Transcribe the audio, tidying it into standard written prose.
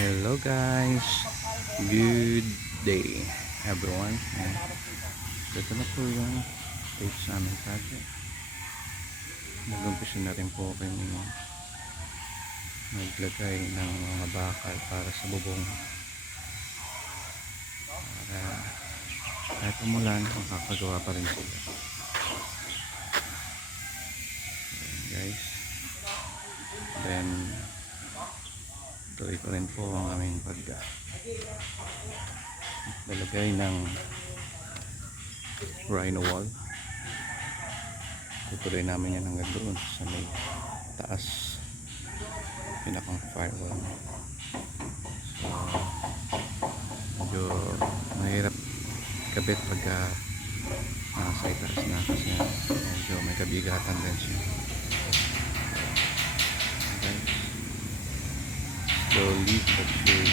Hello guys, good day everyone. Ito na po yung tape sa aming project. Nag-umpisa na rin po kami maglagay ng mga bakal para sa bubong, para kahit umulan makakagawa pa rin sila. Ayan guys, then tuloy ko rin po ang aming paglalagay ng rhino wall. Tutuloy namin yan hanggang doon sa may taas, pinakang firewall. So medyo mahirap kabit pagka nasa itaas na, kasi medyo may kabigatan din siya. Okay. Slowly but surely